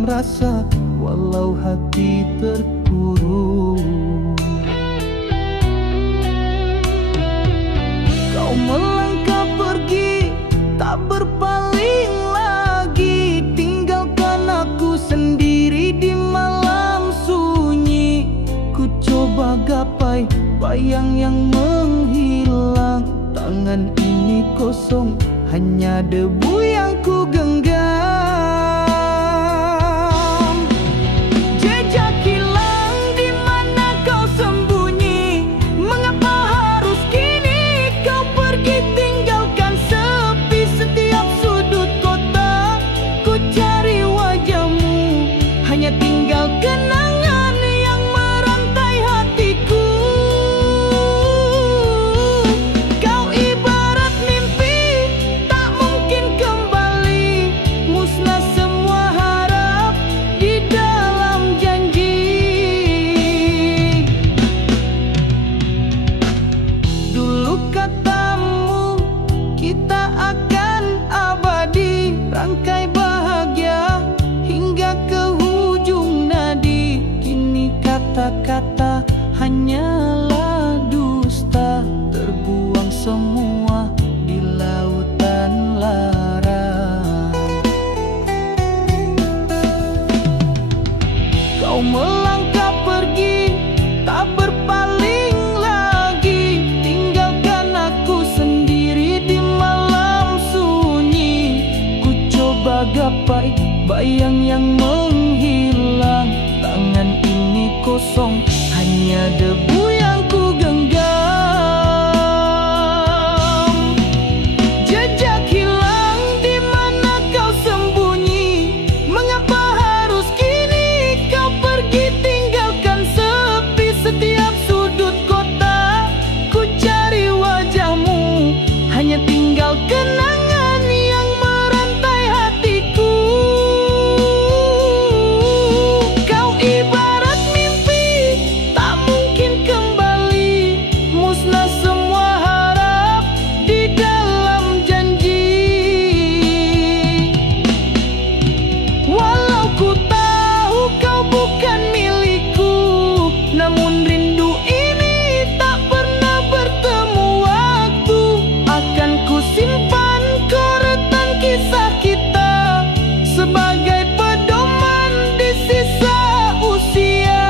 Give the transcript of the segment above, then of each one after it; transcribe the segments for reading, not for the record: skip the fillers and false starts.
dalam rasa, walau hati terkurung. Kau melangkah pergi, tak berpaling lagi, tinggalkan aku sendiri di malam sunyi. Ku coba gapai bayang yang menghilang, tangan ini kosong, hanya debu yang ku genggam. Jejak hilang, di mana kau sembunyi? Mengapa harus kini kau pergi tinggalkan sepi setiap sudut kota? Ku cari wajahmu, hanya tinggal kenangan yang merantai hatiku. Kau ibarat mimpi, tak mungkin kembali, musnah semua harap di dalam janji. Dulu katamu kita akan abadi, rangkai bahagia hingga ke ujung nadi. Kini kata-kata hanyalah dusta, terbuang semua di lautan lara. Kau melangkah pergi, tak berpaling lagi, tinggalkan aku sendiri di malam sunyi. Ku coba gapai bayang yang menghilang, tangan ini kosong, hanya debu yang ku genggam. Jejak hilang, di mana kau sembunyi? Mengapa harus kini kau pergi tinggalkan sepi setiap sudut kota? Ku cari wajahmu, hanya tinggal kenangan yang merantai hatiku. Kau ibarat mimpi, tak mungkin kembali, musnah semua harap di dalam janji. Walau ku tahu kau bukan milikku, namun rindu ini tak pernah bertemu waktu. Akan ku simpan koretan kisah kita sebagai pedoman di sisa usia.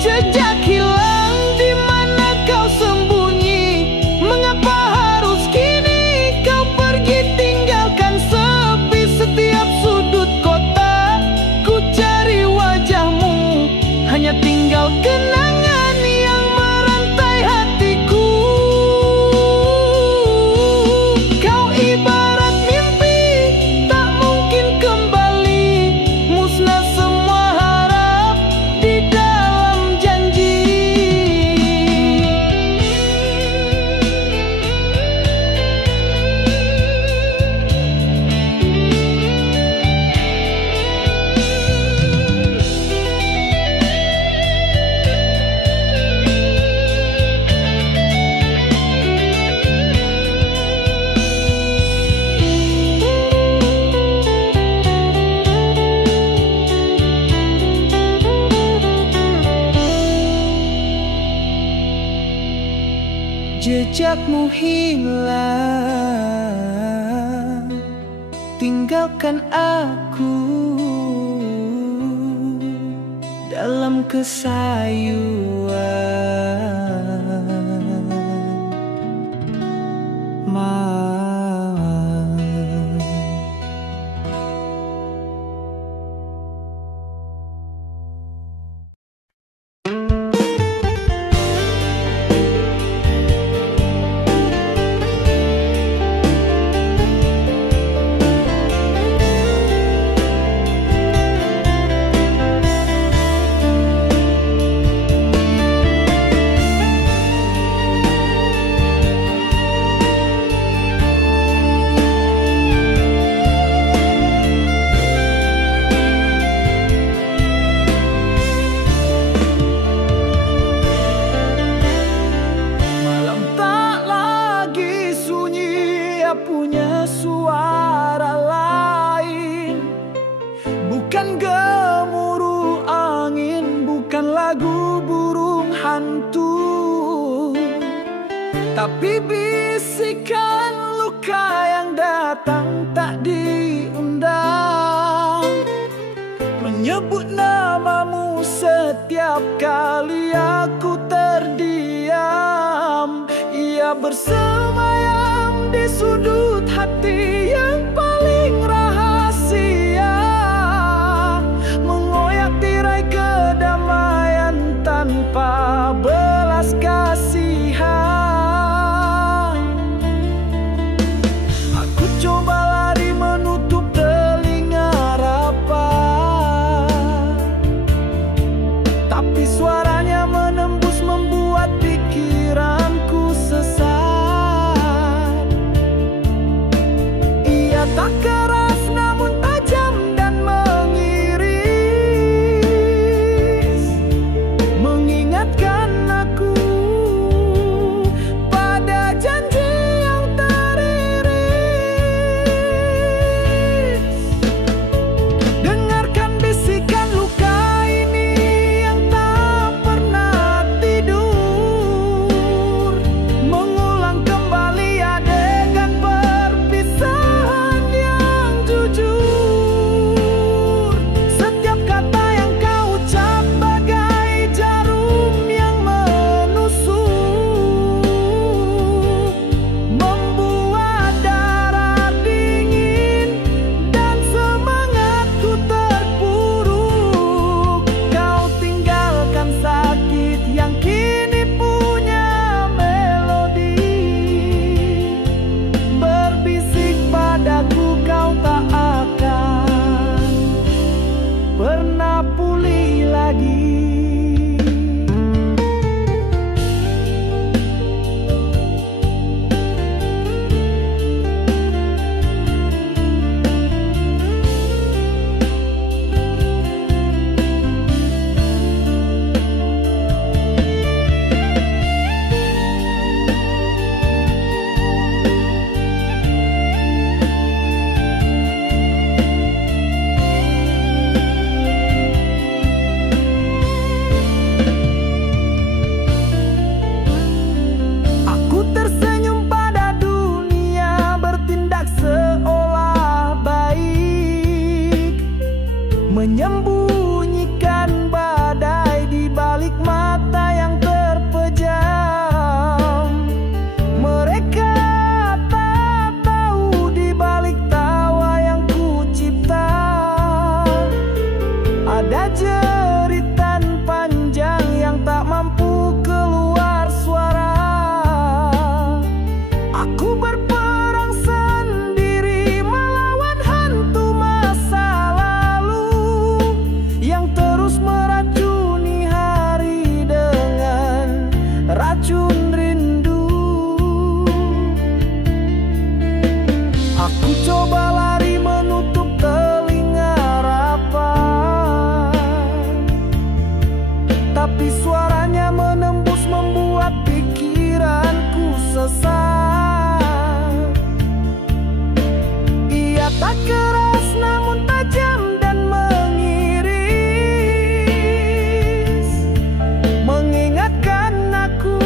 Jejak hilang, di mana kau sembunyi? Mengapa harus kini kau pergi tinggalkan sepi setiap sudut kota? Ku cari wajahmu, hanya tinggal kenangan yang merantai hatiku. Kau ibarat mimpi, tak mungkin kembali, musnah semua harap di dalam janji. Jejakmu hilang, tinggalkan aku dalam kesayuan. Tapi bisikan luka yang datang tak diundang, menyebut namamu setiap kali aku terdiam. Ia bersemayam di sudut hati yang paling rahasia, mengoyak tirai kedamaian tanpa belas kasihan. Aku coba lari menutup telinga rapat, tapi suaranya menembus membuat pikiranku sesat. Ia tak keras namun tajam dan mengiris, mengingatkan aku pada janji yang teriris. Dengarkan bisikan luka ini yang tak pernah tidur, mengulang kembali adegan perpisahan yang jujur. Setiap kata yang kau ucap bagai jarum yang menusuk, membuat darah dingin dan semangatku terpuruk. Kau tinggalkan sakit yang kini punya melodi, berbisik padaku kau tak akan pernah pulih lagi. Aku tersenyum pada dunia, bertindak seolah baik, menyembunyikan badai di balik mata yang terpejam. Mereka tak tahu di balik tawa yang ku cipta ada jeritan panjang yang tak mampu keluar suara. Aku berperang sendiri melawan hantu masa lalu yang terus meracuni hari dengan racun rindu. Aku coba lari menutup telinga rapat, tapi suaranya menembus membuat pikiranku sesat. Ia tak keras namun tajam dan mengiris, mengingatkan aku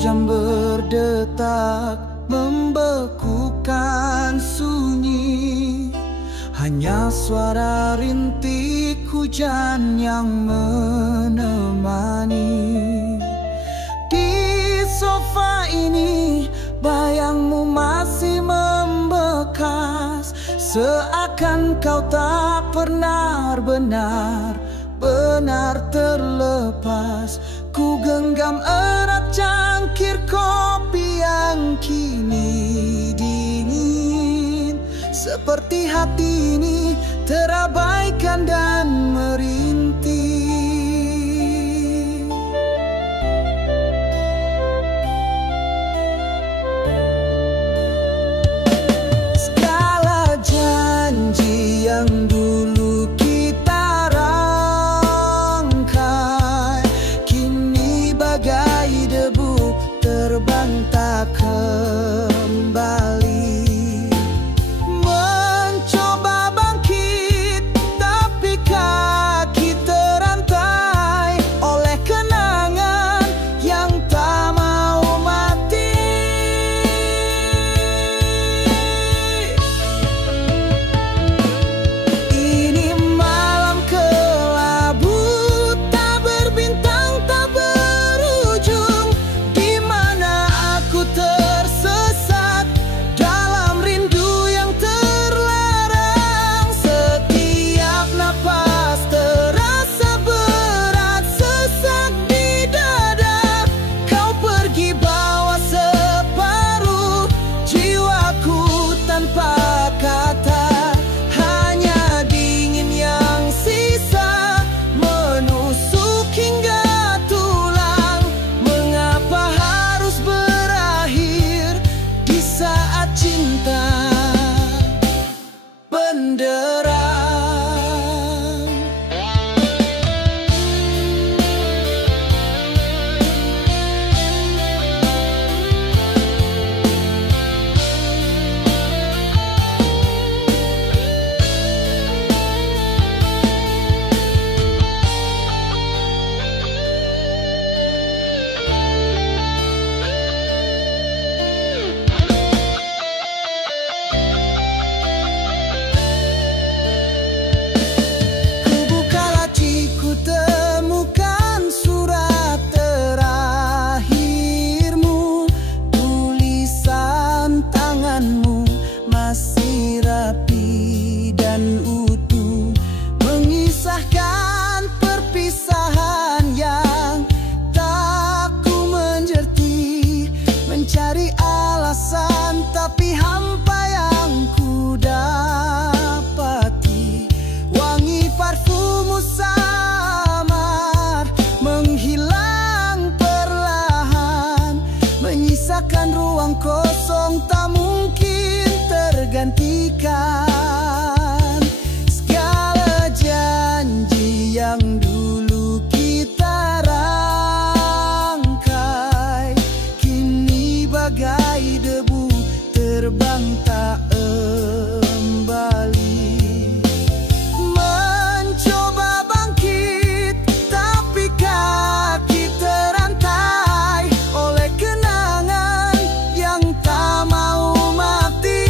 jam berdetak membekukan sunyi. Hanya suara rintik hujan yang menemani. Di sofa ini bayangmu masih membekas, seakan kau tak pernah benar terlepas. Ku genggam erat cangkir kopi yang kini dingin, seperti hati ini terabaikan dan merintih. Segala janji yang dulu kita rangkai kini bagai debu terbang tak kembali. Masih rapi dan utuh, mengisahkan perpisahan yang tak ku menjerti. Mencari alasan tapi hampa yang ku dapati. Wangi parfummu samar menghilang perlahan, menyisakan ruang kosong tak mungkin tergantikan. Segala janji yang dulu kita rangkai kini bagai debu terbang tak kembali. Mencoba bangkit tapi kaki terantai oleh kenangan yang tak mau mati.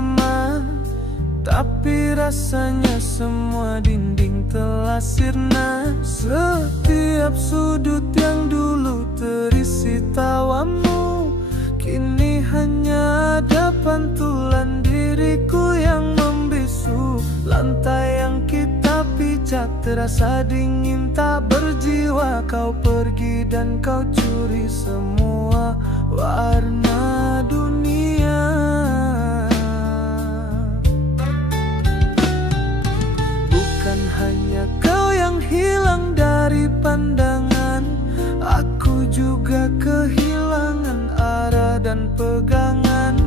bersama, tapi rasanya semua dinding telah sirna. Setiap sudut yang dulu terisi tawamu, kini hanya ada pantulan diriku yang membisu. Lantai yang kita pijak terasa dingin tak berjiwa. Kau pergi dan kau curi semua warna dunia. Bukan hanya kau yang hilang dari pandangan, aku juga kehilangan arah dan pegangan.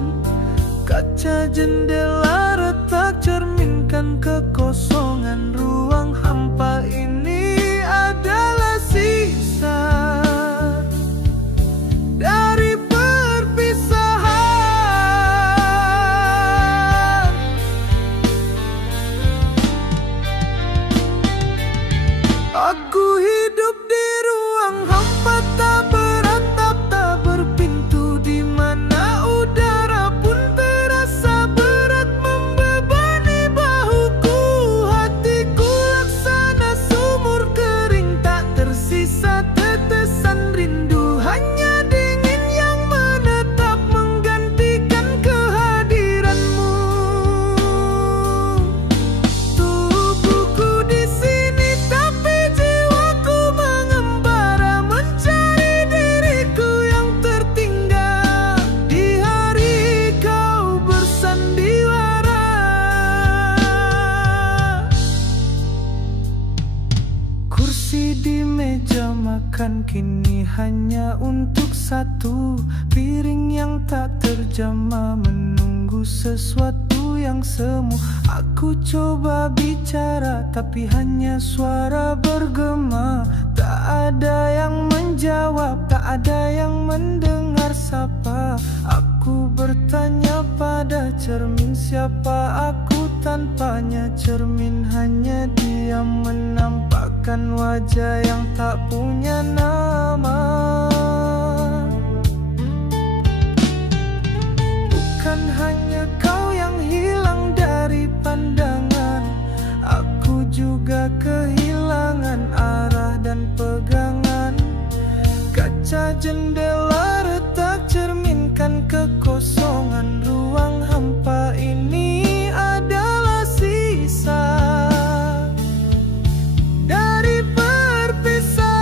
Kaca jendela retak cerminkan kekosongan. Ruang hampa ini adalah sisa dari perpisahan. Aku hidup di ruang hampa, tak beratap, tak berpintu, di mana udara pun terasa berat membebani bahuku. Hatiku laksana sumur kering, tak tersisa tetesan rindu, hanya dingin yang menetap menggantikan kehadiranmu. Tubuhku di sini tapi jiwaku mengembara, mencari diriku yang tertinggal di hari kau bersandiwara. Kursi di meja makan kini hanya untuk satu, piring yang tak terjamah menunggu sesuatu yang semu. Aku coba bicara tapi hanya suara bergema. Tak ada yang menjawab, tak ada yang mendengar sapa. Aku bertanya pada cermin, siapa aku tanpanya? Cermin hanya diam menampakkan wajah yang tak punya nama. Bukan hanya kau yang hilang dari pandangan, aku juga kehilangan arah dan pegangan. Kaca jendela retak cerminkan kekosongan. Ruang hampa ini adalah sisa dari perpisahan.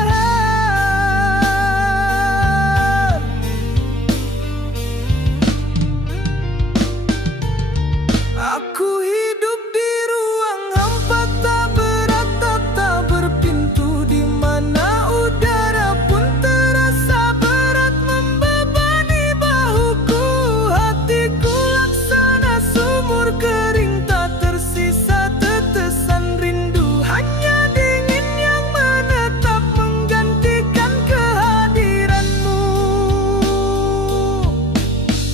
Aku hidup di ruang hampa, tak beratap, tak berpintu, di mana udara pun terasa berat membebani bahuku. Hatiku laksana sumur kering, tak tersisa tetesan rindu, hanya dingin yang menetap menggantikan kehadiranmu.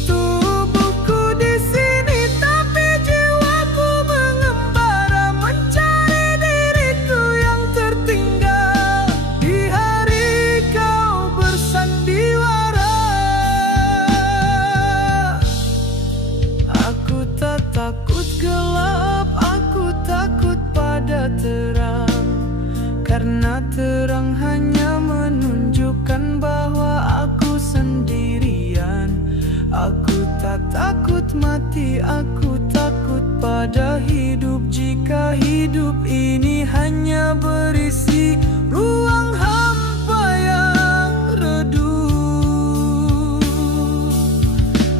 Tubuhku di sini tapi jiwaku mengembara, mencari diriku yang tertinggal di hari kau bersandiwara. Aku tak takut gelap, aku takut pada terang, karena terang hanya menunjukkan bahwa aku sendirian. Aku tak takut mati, aku takut pada hidup. Jika hidup ini hanya berisi ruang hampa yang redup.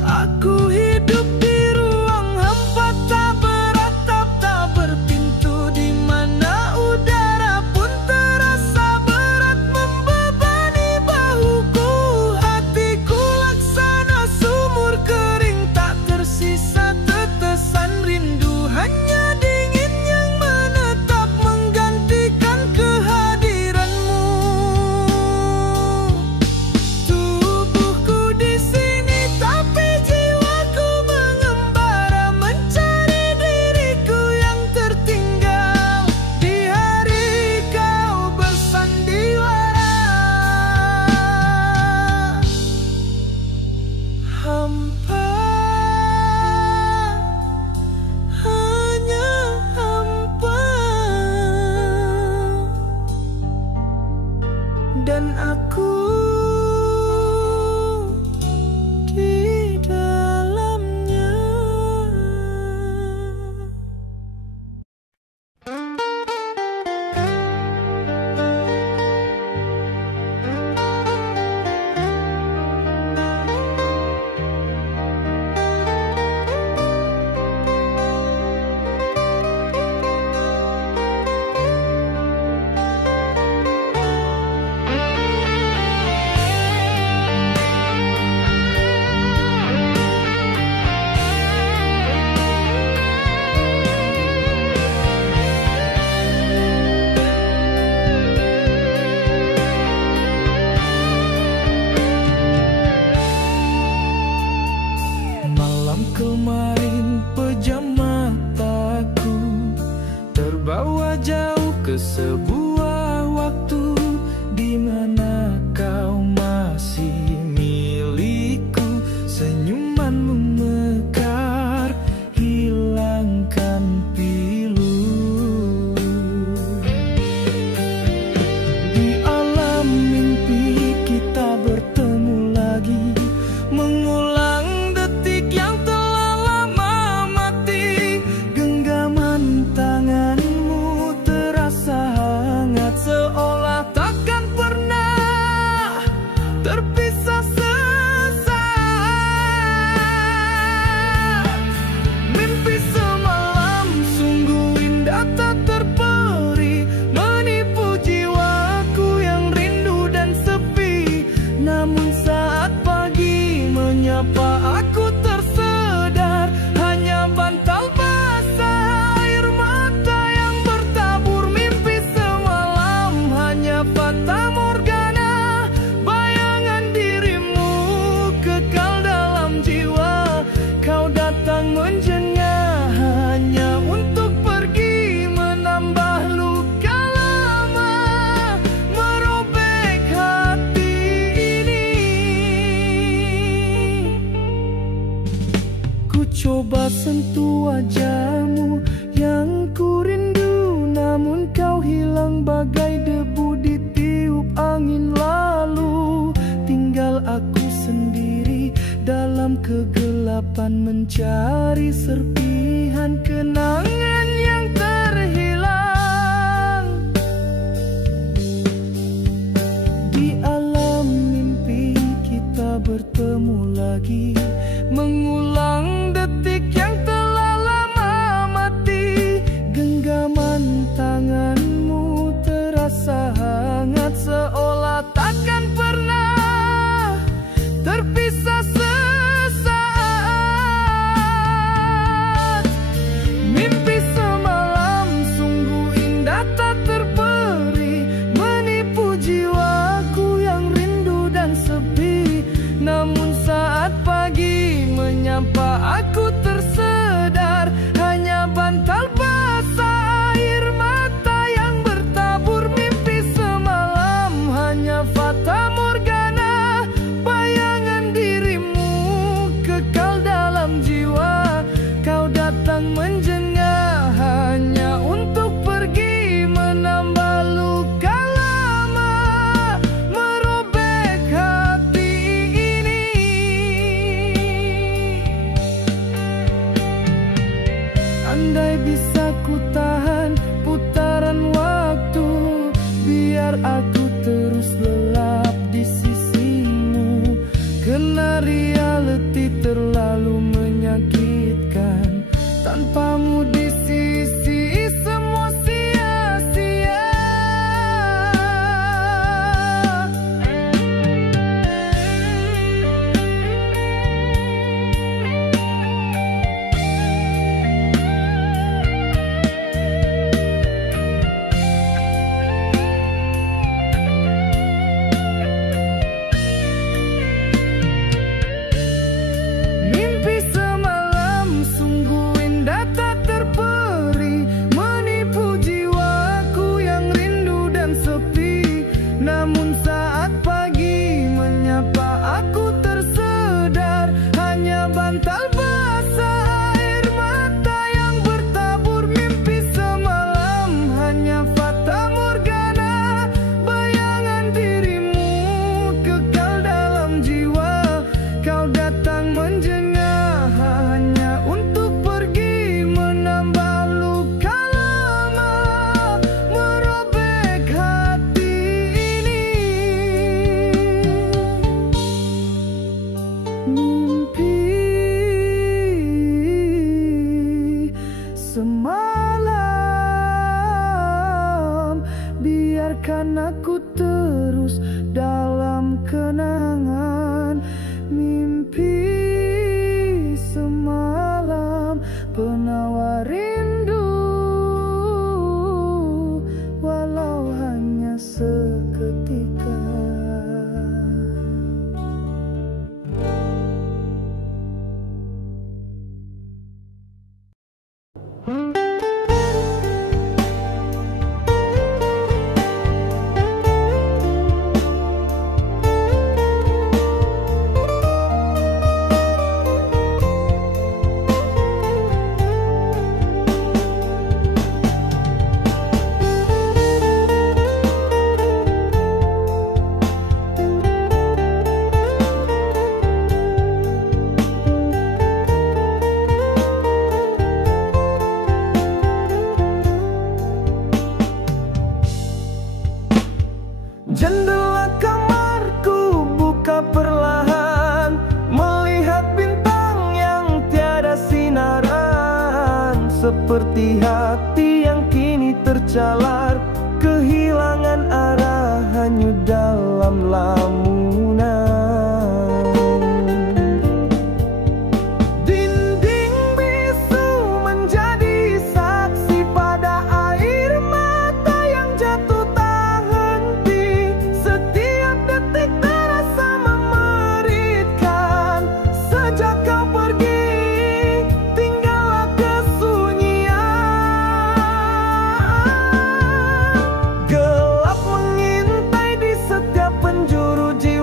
Aku hidup di ruang hampa, tak beratap, tak berpintu, di mana udara pun terasa berat membebani bahuku. Hatiku laksana sumur kering, tak tersisa tetesan rindu, hanya dingin yang menetap menggantikan kehadiranmu. sentuh wajahmu yang ku rindu, namun kau hilang bagai debu ditiup angin lalu. Tinggal aku sendiri dalam kegelapan mencari serpihan kenangan yang terhilang. Di alam mimpi kita bertemu lagi, mengulang detik yang telah lama mati. Genggaman tanganmu terasa hangat, seolah takkan pernah terpisah sesaat. Mimpi semalam sungguh indah tak terperi, menipu jiwaku yang rindu dan sepi. Namun saat pagi menyapa aku tersedar, hanya bantal basah air mata yang bertabur. Mimpi semalam hanya fata morgana, bayangan dirimu kekal dalam jiwa. Kau datang menjengah hanya untuk pergi, menambah luka lama, merobek hati ini. Andai bisa ku tahan putaran waktu, biar aku terus lelap di sisimu. Kena reality terlalu menyakitkan, tanpamu di sisi semua sia-sia. Mimpi semalam sungguh indah tak terperi, menipu jiwaku yang rindu dan sepi. Namun saat pagi menyapa aku tersedar, hanya bantal basah air mata yang bertabur. Mimpi semalam hanya fata morgana, bayangan dirimu kekal dalam jiwa. Kau datang menjengah hanya untuk pergi, menambah luka lama, merobek hati ini. Mimpi semalam, biarkan aku terus dalam kenangan. Mimpi semalam, penawar rindu, walau hanya seketika. Jendela kamarku buka perlahan, melihat bintang yang tiada sinaran. Seperti hati yang kini tercalar, kehilangan arah hanyut dalam lamunan. Dinding bisu menjadi saksi pada air mata yang jatuh tak henti. Setiap detik terasa memeritkan. Sejak kau pergi, tinggallah kesunyian. Gelap mengintai di setiap penjuru jiwa.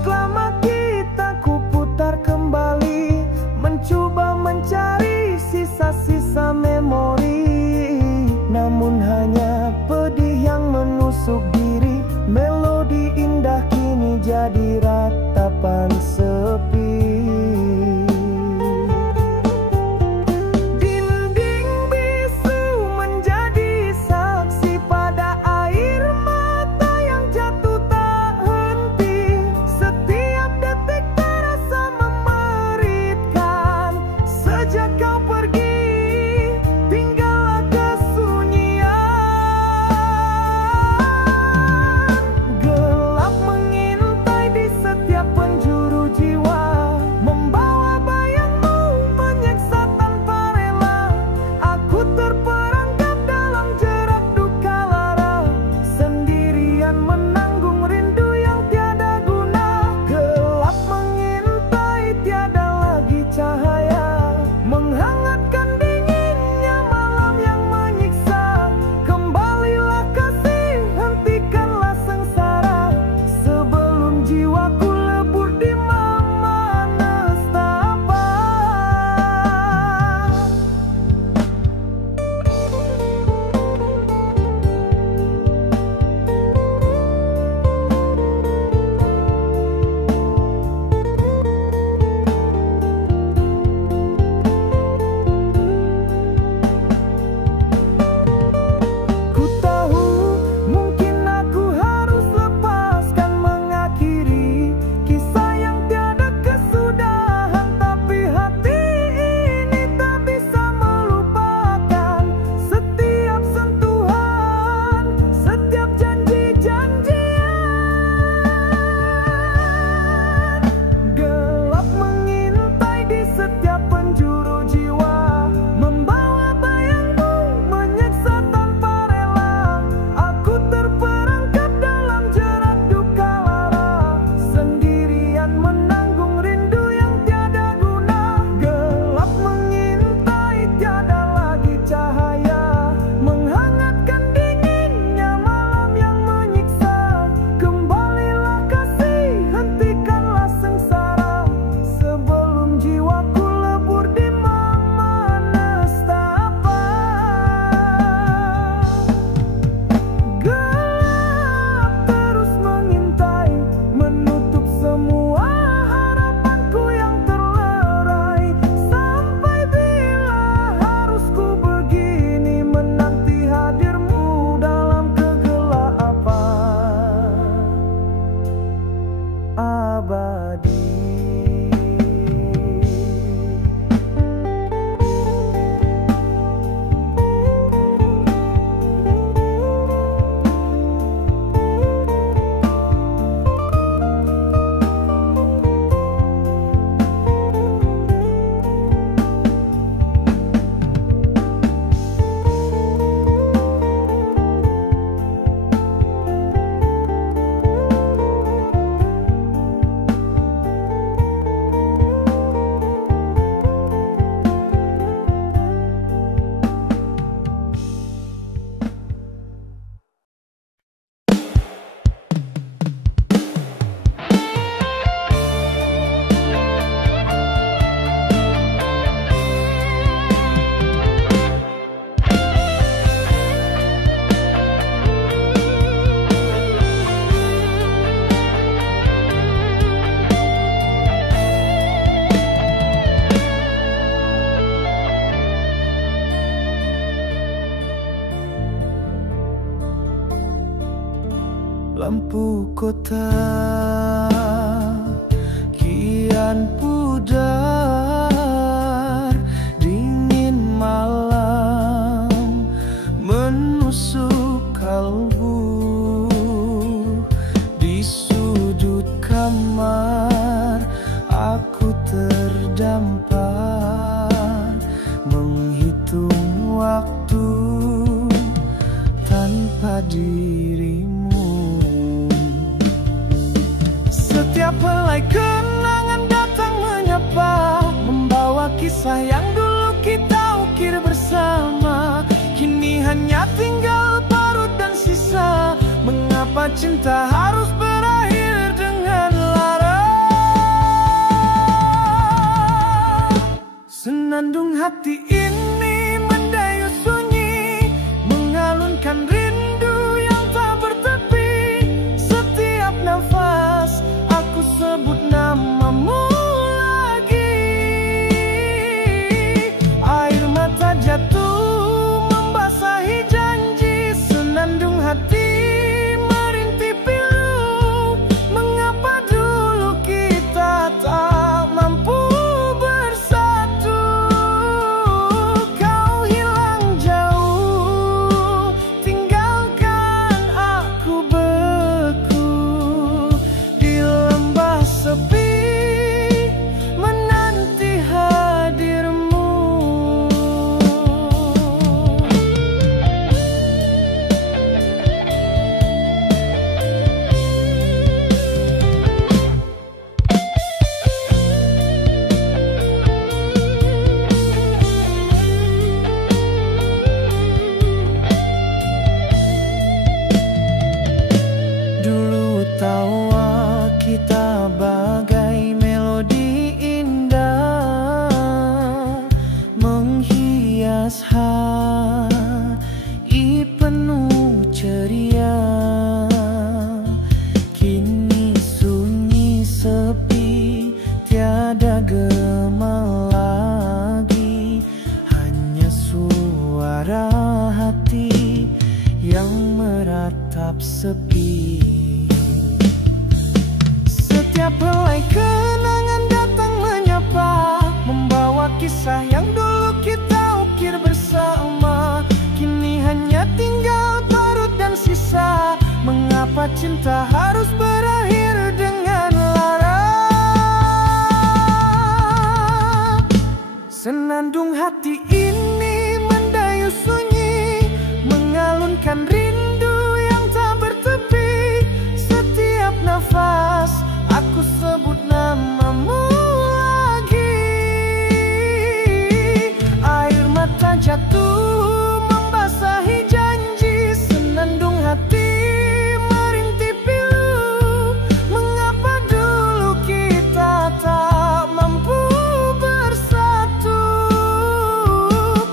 musik lama kita ku putar kembali, mencoba mencari sisa-sisa memori. Namun hanya pedih yang menusuk diri, melodi indah kini jadi ratapan sepi. Lampu kota kian pudar, dingin malam menusuk kalbu. Di sudut kamar aku terdampar, menghitung waktu tanpa dirimu. Setiap helai kenangan datang menyapa, membawa kisah yang dulu kita ukir bersama. Kini hanya tinggal parut dan sisa. Mengapa cinta harus berakhir dengan lara? hati ini mendayu sunyi, mengalunkan rindu yang tak bertepi. Setiap nafas aku sebut namamu lagi. Air mata jatuh membasahi janji, senandung hati merintih pilu. Mengapa dulu kita tak mampu bersatu? Kau hilang jauh, tinggalkan aku beku di lembah sepi, menanti hadirmu. Dulu tawa kita bagai melodi indah, menghias hari penuh ceria. Kini sunyi sepi, tiada gema lagi, hanya suara hati yang meratap sepi. Setiap helai kenangan datang menyapa, membawa kisah yang dulu kita ukir bersama. Kini hanya tinggal parut dan sisa. Mengapa cinta harus berakhir dengan lara? Senandung hati ini mendayu sunyi, mengalunkan rindu yang tak bertepi. Setiap nafas aku sebut namamu lagi. Air mata jatuh membasahi janji, senandung hati merintih pilu. Mengapa dulu kita tak mampu bersatu?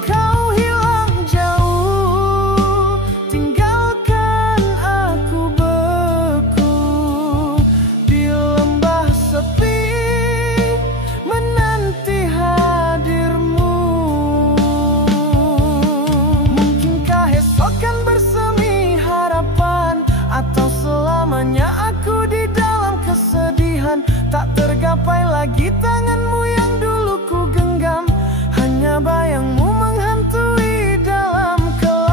Kau hilang jauh, tinggalkan aku beku di lembah sepi, menanti hadirmu. Mungkinkah esok kan bersemi harapan, atau selamanya aku di dalam kesedihan? Tak tergapai lagi tanganmu yang dulu ku genggam, hanya bayangmu menghantui dalam kelam.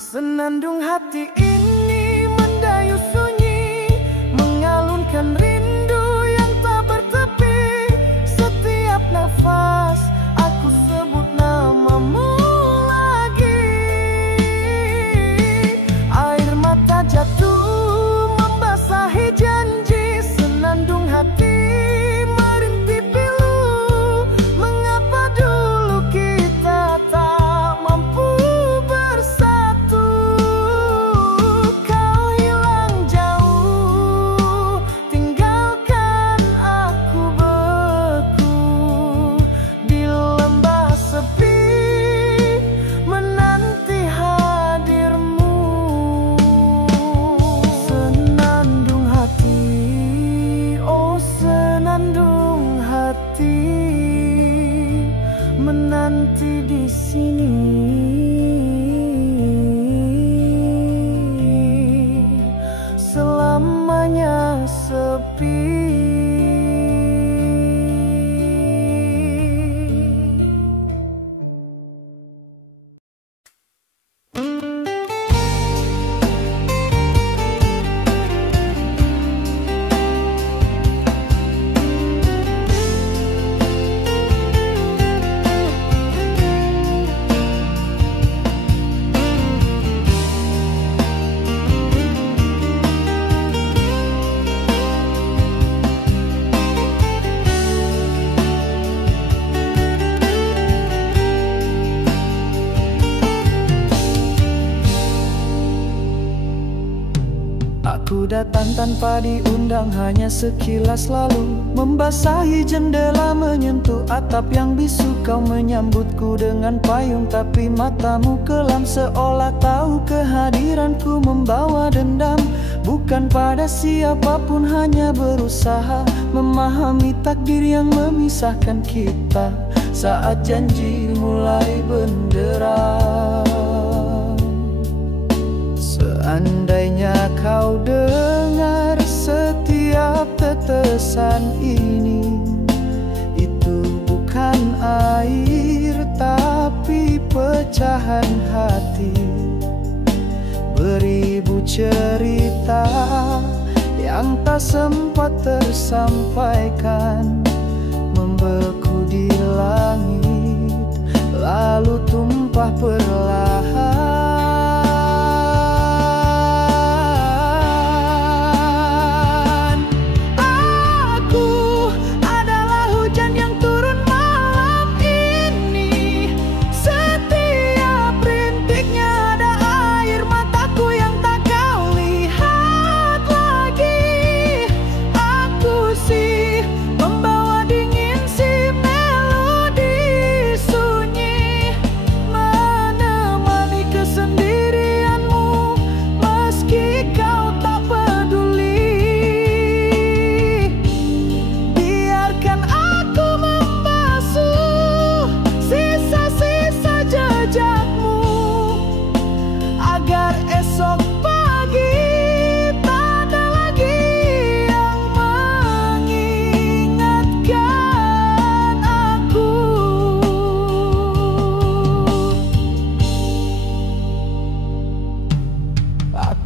Senandung hati ini mendayu sunyi, mengalunkan rindu yang tak bertepi. Setiap nafas aku sebut namamu lagi. Air mata jatuh membasahi janji, senandung hati merintih pilu. Mengapa dulu kita tak mampu bersatu? Kau hilang jauh, tinggalkan aku beku di lembah sepi, menanti hadirmu. Senandung hati, oh senandung hati, menanti di sini selamanya sepi. Aku datang tanpa diundang, hanya sekilas lalu membasahi jendela, menyentuh atap yang bisu. Kau menyambutku dengan payung, tapi matamu kelam, seolah tahu kehadiranku membawa dendam. Bukan pada siapapun, hanya berusaha memahami takdir yang memisahkan kita saat janji mulai benderang. Seandainya kau dengar setiap tetesan ini, itu bukan air tapi pecahan hati. Beribu cerita yang tak sempat tersampaikan membeku di langit, lalu tumpah perlahan.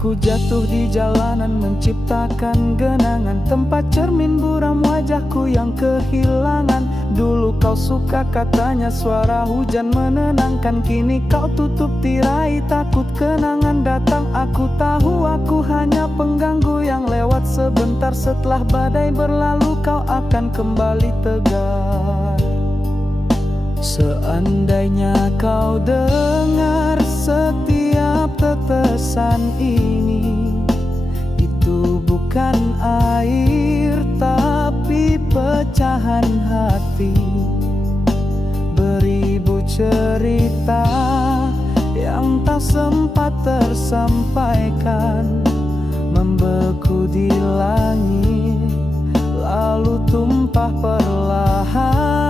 Aku jatuh di jalanan menciptakan genangan, tempat cermin buram wajahku yang kehilangan. Dulu kau suka katanya suara hujan menenangkan, kini kau tutup tirai takut kenangan datang. Aku tahu aku hanya pengganggu yang lewat sebentar, setelah badai berlalu kau akan kembali tegar. Seandainya kau dengar setiap tetesan ini, itu bukan air tapi pecahan hati. Beribu cerita yang tak sempat tersampaikan membeku di langit, lalu tumpah perlahan.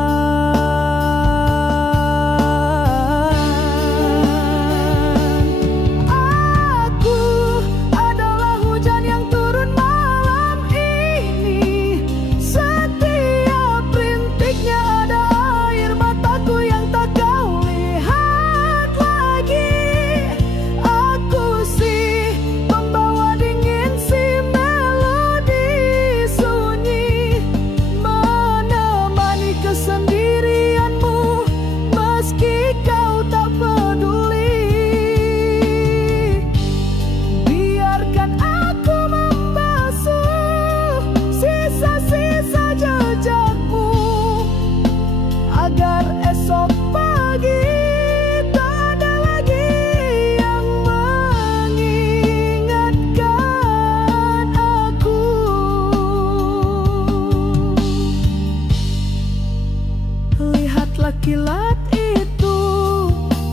Kilat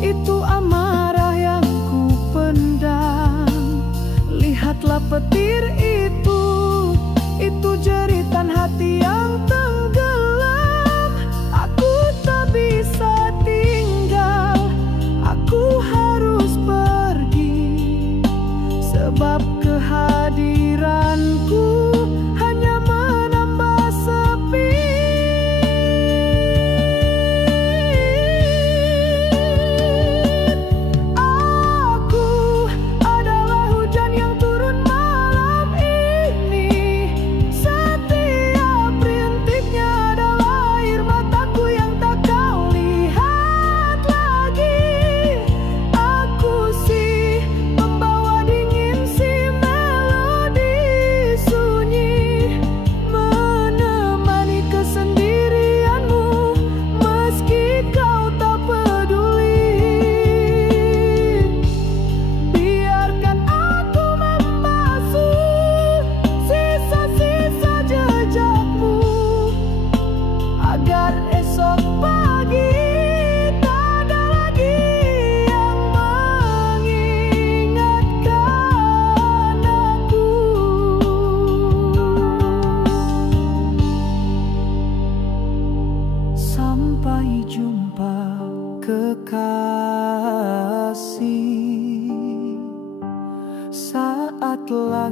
itu amarah yang ku pendam. Lihatlah petir itu jeritan hati yang tenggelam. Aku tak bisa tinggal, aku harus pergi, sebab kehadiranku hanya menambah sepi.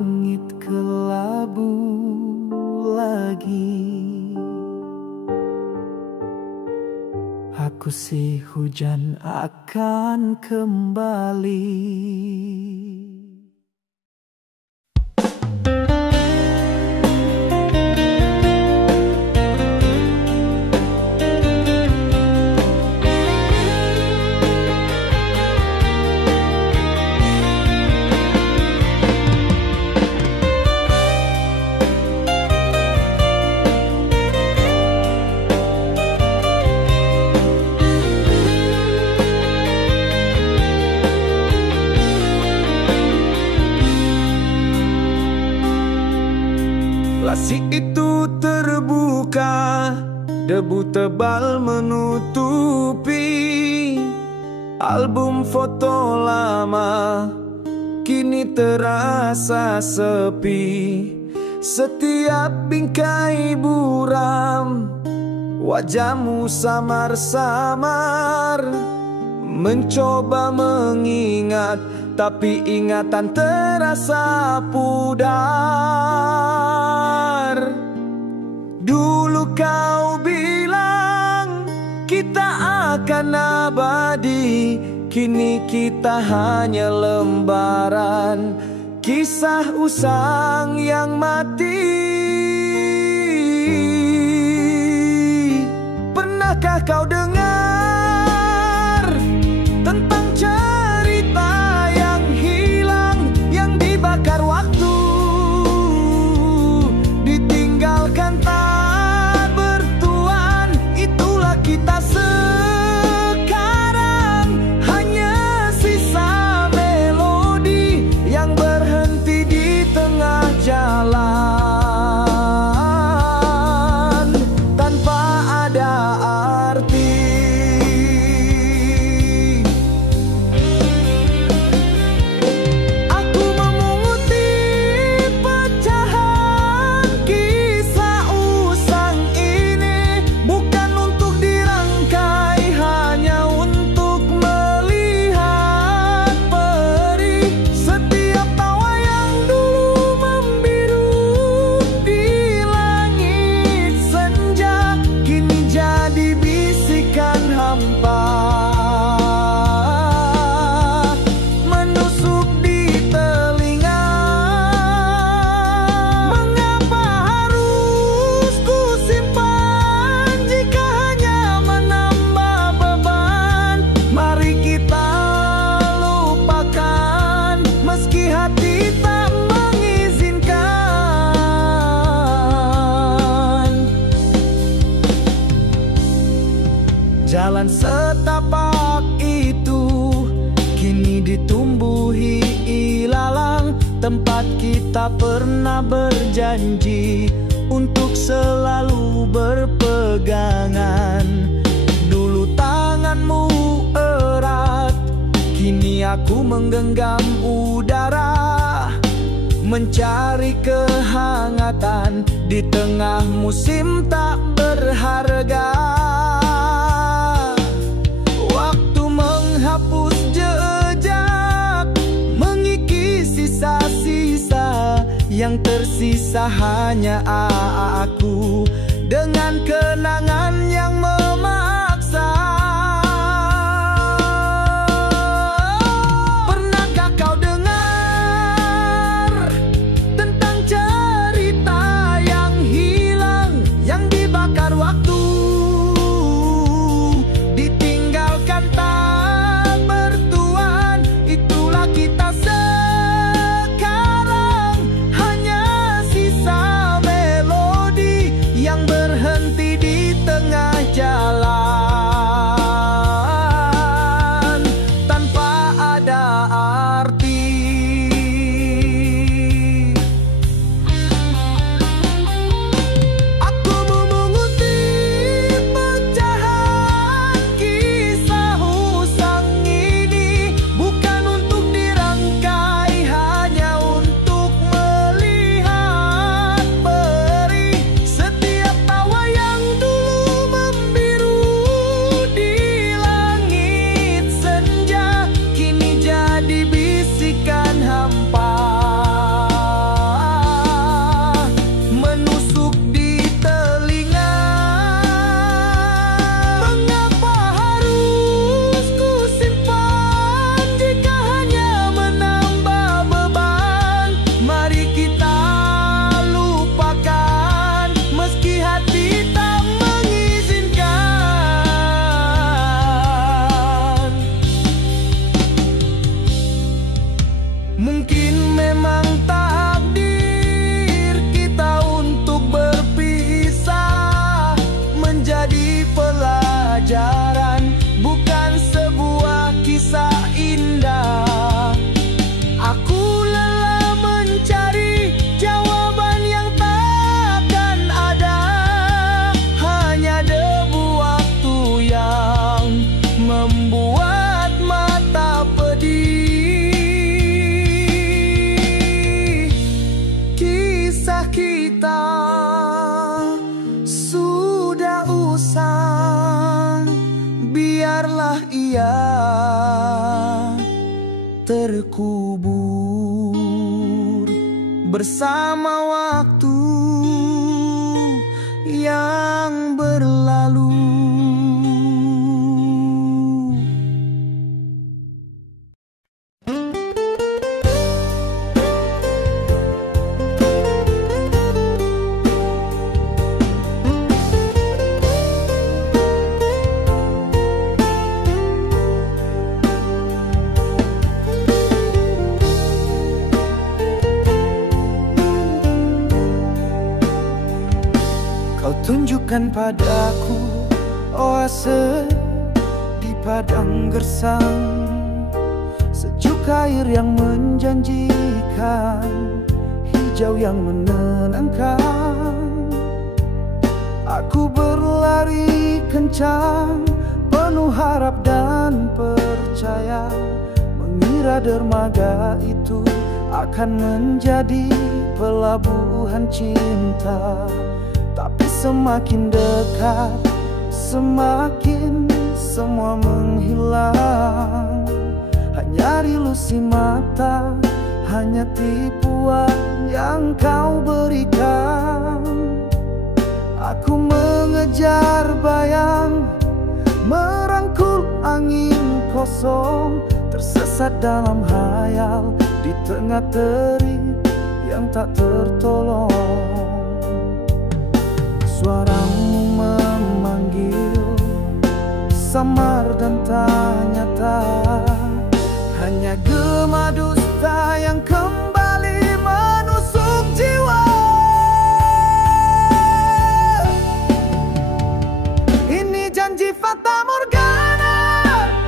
langit kelabu lagi. Aku si hujan akan kembali. Laci itu terbuka, debu tebal menutupi album foto lama, kini terasa sepi. Setiap bingkai buram, wajahmu samar-samar. Mencoba mengingat, tapi ingatan terasa pudar. Dulu kau bilang kita akan abadi, kini kita hanya lembaran kisah usang yang mati. Pernahkah kau dengar tentang cerita yang hilang, yang dibakar waktu, ditinggalkan tak bertuan? Itulah kita sekarang, hanya sisa melodi yang berhenti di tengah jalan tanpa ada arti. Aku memunguti pecahan kisah usang ini, bukan untuk dirangkai, hanya untuk melihat perih. Setiap tawa yang dulu membiru di langit senja, kini jadi bisikan hampa, menusuk di telinga. Mengapa harus ku simpan jika hanya menambah beban? Mari kita lupakan, meski hati tak mengizinkan. Jalan setapak itu kini ditumbuhi ilalang, tempat kita pernah berjanji untuk selalu berpegangan. Dulu tanganmu erat, kini aku menggenggam udara, mencari kehangatan di tengah musim tak berharga. Waktu menghapus jejak, mengikis sisa-sisa, yang tersisa hanya aku dengan kenangan yang memaksa. Pernahkah kau dengar tentang cerita yang hilang, yang dibakar waktu, ditinggalkan tak bertuan? Itulah kita sekarang, hanya sisa melodi yang berhenti di tengah jalan. cerita sudah usang, biarlah ia terkubur bersama waktu yang berlalu. Kau tunjukkan padaku oase di padang gersang, sejuk air yang menjanjikan, hijau yang menenangkan. Aku berlari kencang, penuh harap dan percaya, mengira dermaga itu akan menjadi pelabuhan cinta. Tapi semakin dekat, semakin semua menghilang. Hanya ilusi mata, hanya tipuan yang kau berikan. Aku mengejar bayang, merangkul angin kosong, tersesat dalam hayal di tengah terik yang tak tertolong. Suaramu memanggil, samar dan tak nyata, hanya gema dusta yang kembali menusuk jiwa. Ini janji fata morgana,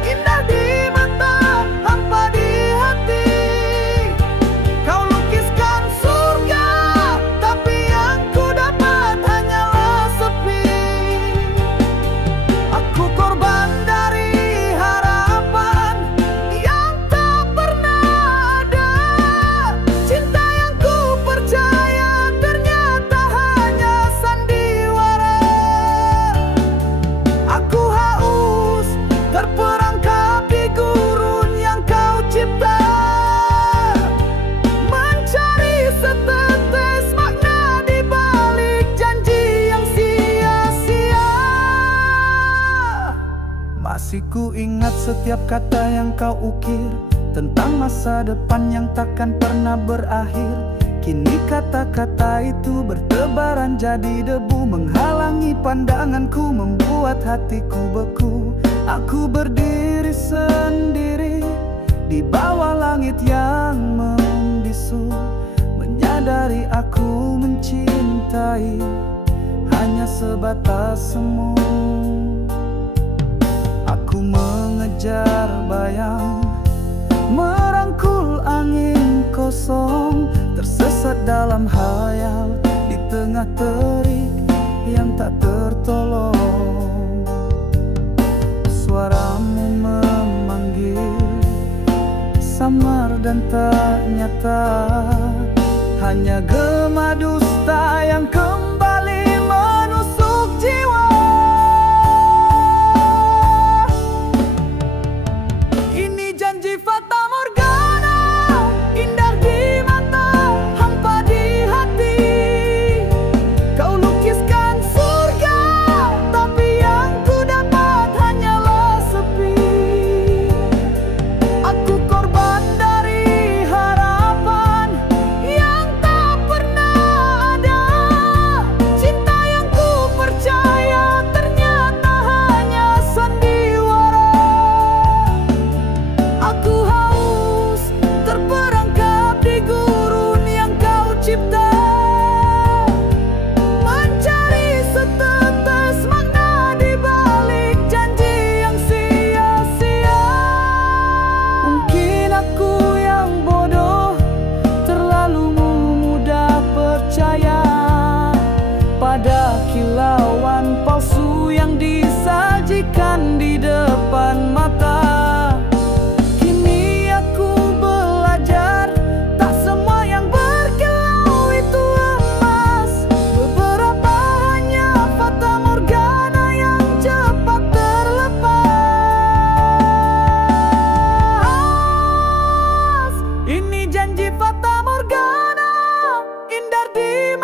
indah di mata, hampa di hati. Kau lukiskan surga, tapi yang ku dapat hanyalah sepi. Aku korban dari harapan yang tak pernah ada. Cinta yang ku percaya ternyata hanya sandiwara. Aku haus terperangkap di gurun yang kau cipta, mencari setetes makna di balik janji yang sia-sia. Masih ku ingat setiap kata yang kau ukir tentang masa depan yang takkan pernah berakhir. Kini kata-kata itu bertebaran jadi debu, menghalangi pandanganku, membuat hatiku beku. Aku berdiri sendiri di bawah langit yang membisu, menyadari aku mencintai hanya sebatas semu. Aku mengejar bayang, merangkul angin kosong, tersesat dalam hayal di tengah terik yang tak tertolong. Suaramu memanggil, samar dan tak nyata, hanya gema dusta yang kembali menusuk jiwa. Ini janji fata morgana, indah di mata, hampa di hati. Kau lukiskan surga, tapi yang ku dapat hanyalah sepi. Aku korban dari harapan yang tak pernah ada.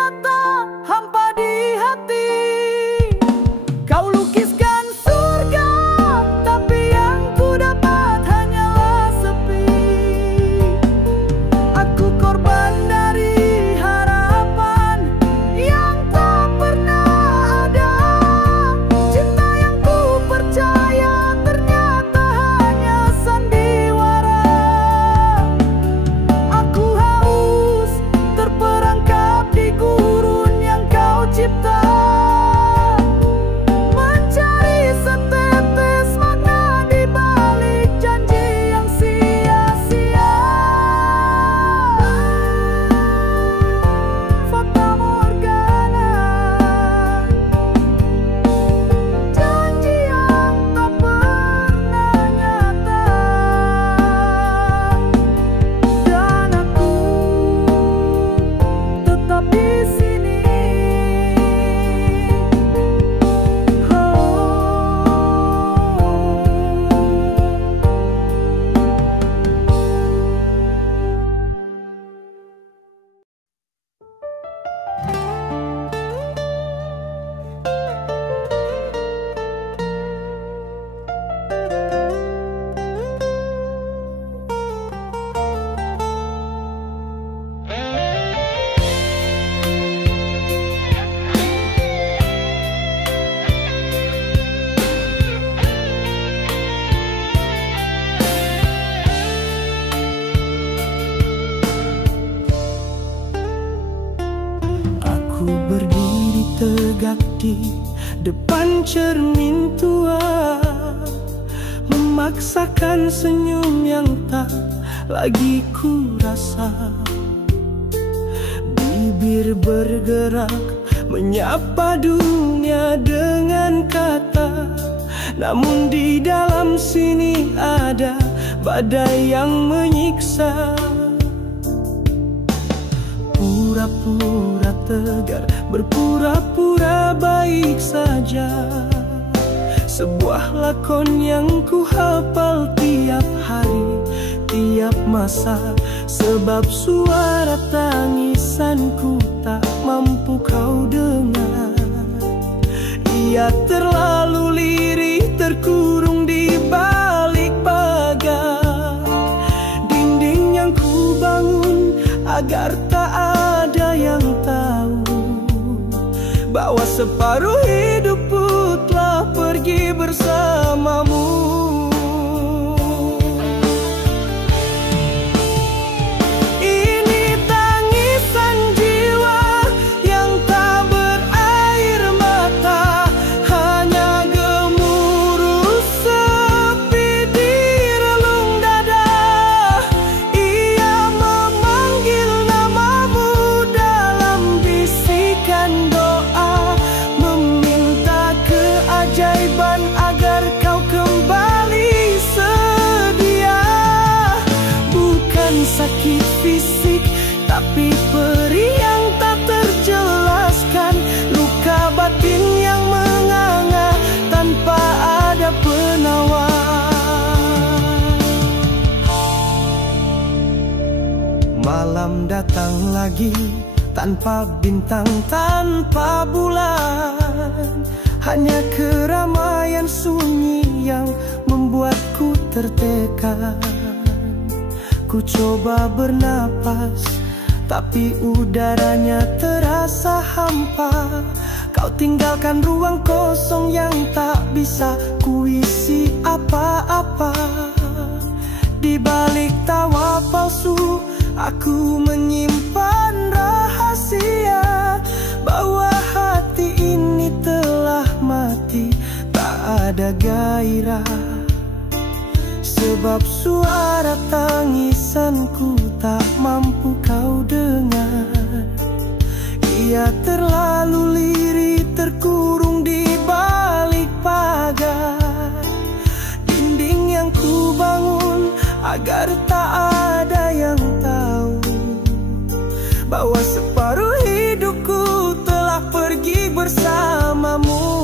nyata hampa di hati. Kau lukiskan surga, tapi yang ku dapat hanyalah sepi. Aku korban dari harapan yang tak pernah ada. Cinta yang ku percaya ternyata hanya sandiwara. Aku haus terperangkap di gurun yang kau cipta, mencari setetes makna di balik janji yang sia-sia. Fata Morgana, janji yang tak pernah nyata. Dan aku tetap di sini. Aku berdiri tegak di depan cermin tua, memaksakan senyum yang tak lagi ku rasa. Bibir bergerak menyapa dunia dengan kata, namun di dalam sini ada badai yang menyiksa. Pura-pura tegar, berpura-pura baik saja, sebuah lakon yang ku hafal tiap hari, tiap masa. Sebab suara tangisanku tak mampu kau dengar. Ia terlalu lirih, terkurung di balik pagar. Dinding yang ku bangun agar tak ada yang tahu bahwa separuh hidupku telah pergi bersamamu. Ini tangisan jiwa yang tak berair mata, hanya gemuruh sepi di relung dada. Ia memanggil namamu dalam bisikan doa, meminta keajaiban agar kau kembali sedia. Bukan sakit fisik, tapi perih yang tak terjelaskan, luka batin yang menganga tanpa ada penawar. Malam datang lagi tanpa bintang, tanpa bulan, hanya keramaian sunyi yang membuatku tertekan. Ku coba bernapas, tapi udaranya terasa hampa. Kau tinggalkan ruang kosong yang tak bisa kuisi apa-apa. Di balik tawa palsu, aku menyimpan rahasia bahwa hati ini telah mati, tak ada gairah. Sebab suara tangisanku tak mampu kau dengar. Ia terlalu lirih, terkurung di balik pagar. Dinding yang ku bangun agar tak ada yang tahu bahwa separuh hidupku telah pergi bersamamu.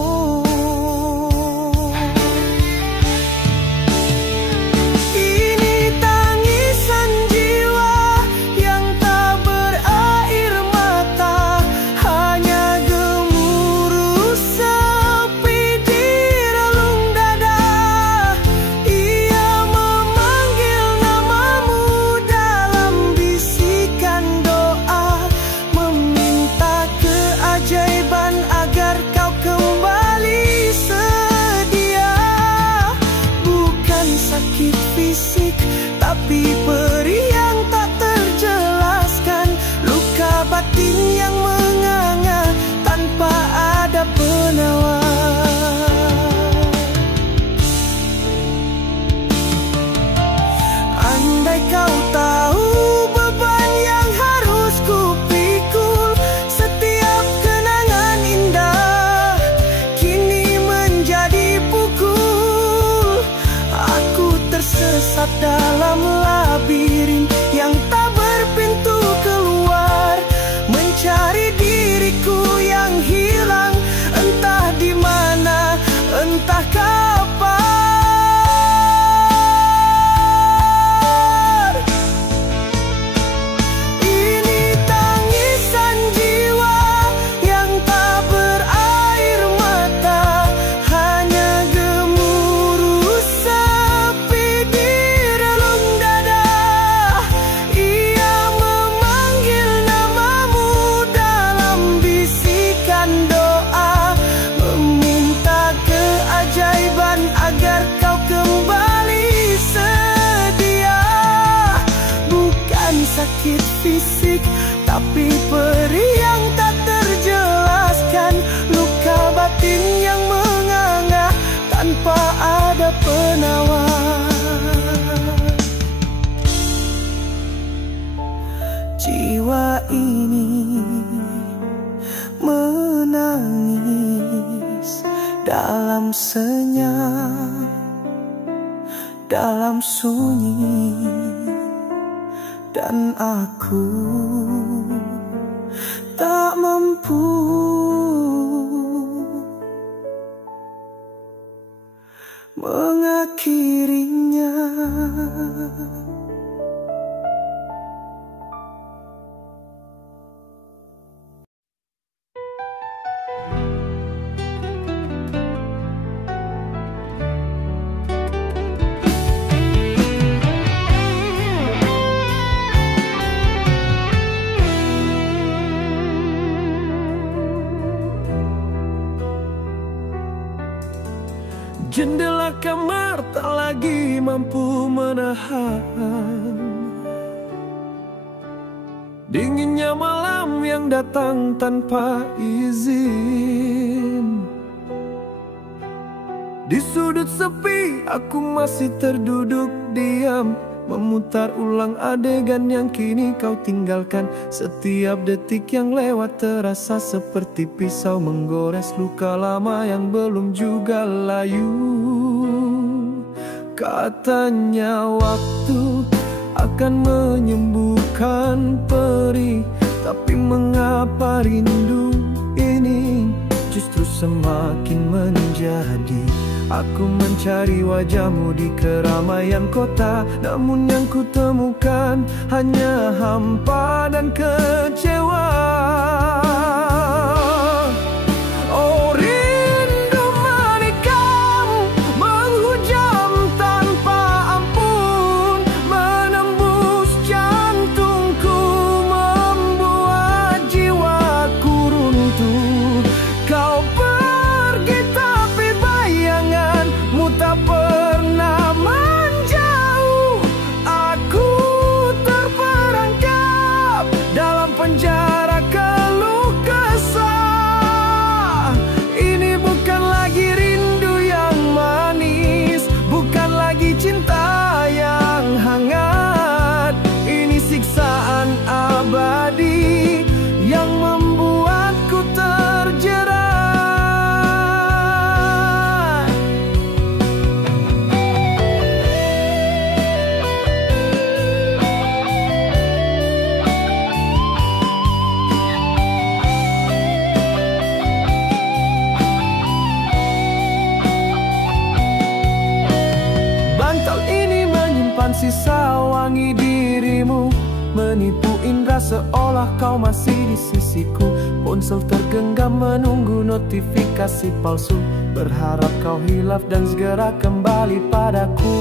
tapi perih yang tak terjelaskan, luka batin yang menganga tanpa ada penawar. Jiwa ini menangis dalam senyap, dalam sunyi, dan aku tak mampu mengakhirinya. Jendela kamar tak lagi mampu menahan dinginnya malam yang datang tanpa izin. Di sudut sepi aku masih terduduk diam, memutar ulang adegan yang kini kau tinggalkan. Setiap detik yang lewat terasa seperti pisau menggores luka lama yang belum juga layu. Katanya waktu akan menyembuhkan perih, tapi mengapa rindu ini justru semakin menjadi. Aku mencari wajahmu di keramaian kota, namun yang ku temukan hanya hampa dan kecewa. Oh rindu menikam, menghujam tanpa ampun, menembus jantungku, membuat jiwaku runtuh. Kau pergi tapi bayanganmu tak pernah menjauh. Aku terperangkap dalam penjara keluh kesah. Ini bukan lagi rindu yang manis, bukan lagi cinta yang hangat. Ini siksaan abadi yang membuatku terjerat. Bantal ini menyimpan sisa wangi dirimu, menipu indera seolah kau masih di sisiku. Ponsel tergenggam menunggu notifikasi palsu, berharap kau hilaf dan segera kembali padaku.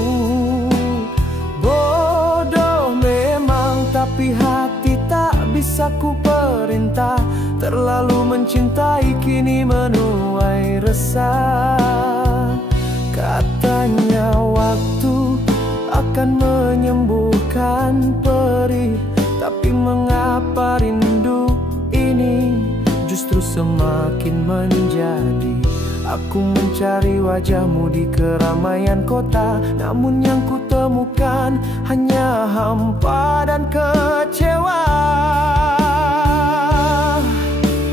Bodoh memang, tapi hati tak bisa ku perintah. Terlalu mencintai kini menuai resah. Katanya waktu akan menyembuhkan perih, tapi mengapa rindu ini justru semakin menjadi. Aku mencari wajahmu di keramaian kota, namun yang ku temukan hanya hampa dan kecewa.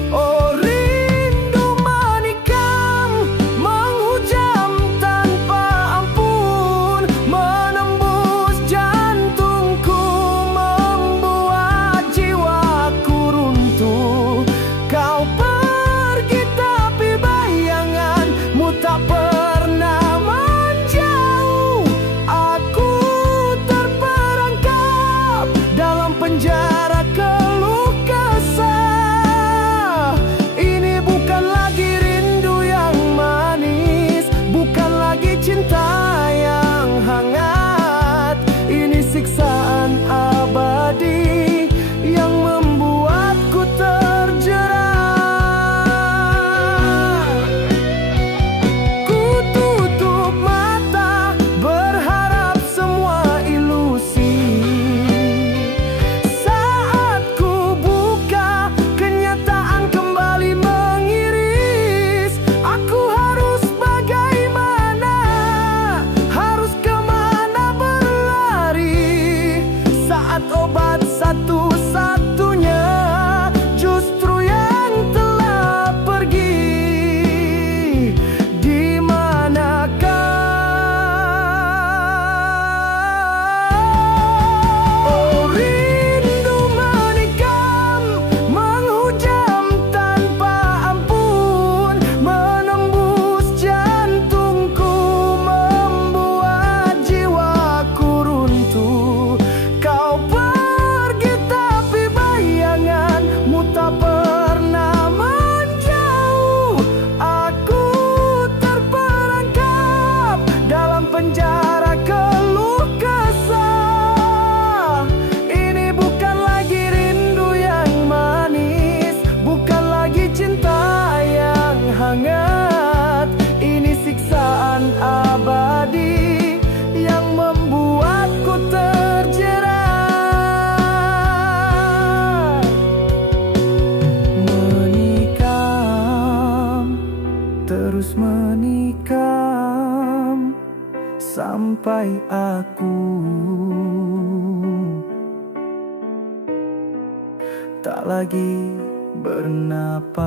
Oh rindu menikam, menghujam tanpa ampun, menembus jantungku, membuat jiwaku runtuh. Kau pergi tapi bayanganmu tak pernah menjauh. Aku terperangkap dalam penjara keluh sampai aku tak lagi bernapas.